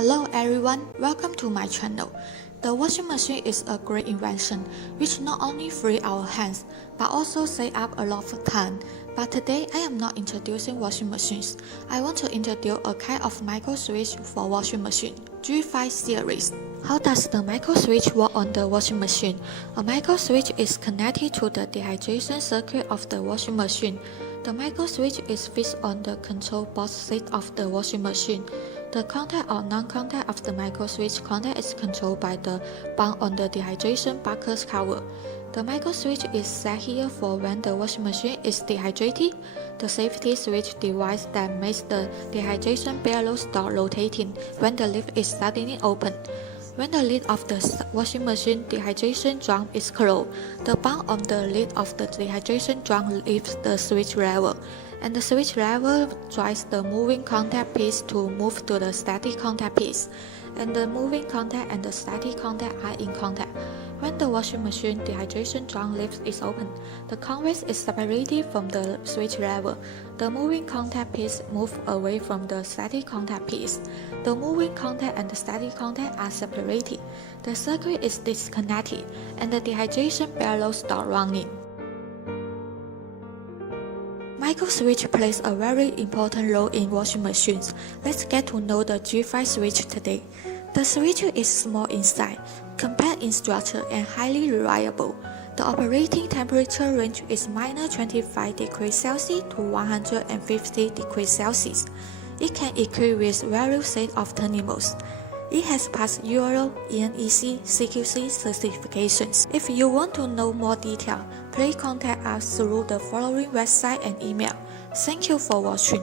Hello everyone, welcome to my channel. The washing machine is a great invention which not only free our hands but also save up a lot of time. But today I am not introducing washing machines. I want to introduce a kind of micro switch for washing machine, G5 series. How does the micro switch work on the washing machine? A micro switch is connected to the dehydration circuit of the washing machine. The micro switch is fixed on the control box seat of the washing machine. The contact or non-contact of the micro switch contact is controlled by the button on the dehydration bucket cover. The micro switch is set here for when the washing machine is dehydrated. The safety switch device that makes the dehydration barrel start rotating when the lid is suddenly open. When the lid of the washing machine dehydration drum is closed, the button on the lid of the dehydration drum lifts the switch lever, and the switch lever drives the moving contact piece to move to the static contact piece, and the moving contact and the static contact are in contact. When the washing machine dehydration drum lid is open, the convex is separated from the switch lever. The moving contact piece moves away from the static contact piece. The moving contact and the static contact are separated. The circuit is disconnected, and the dehydration barrel starts running. Micro switch plays a very important role in washing machines. Let's get to know the G5 switch today. The switch is small in size, compact in structure, and highly reliable. The operating temperature range is -25 degrees Celsius to 150 degrees Celsius. It can equip with various sets of turning modes. It has passed Euro, NEC, CQC certifications. If you want to know more detail, please contact us through the following website and email. Thank you for watching.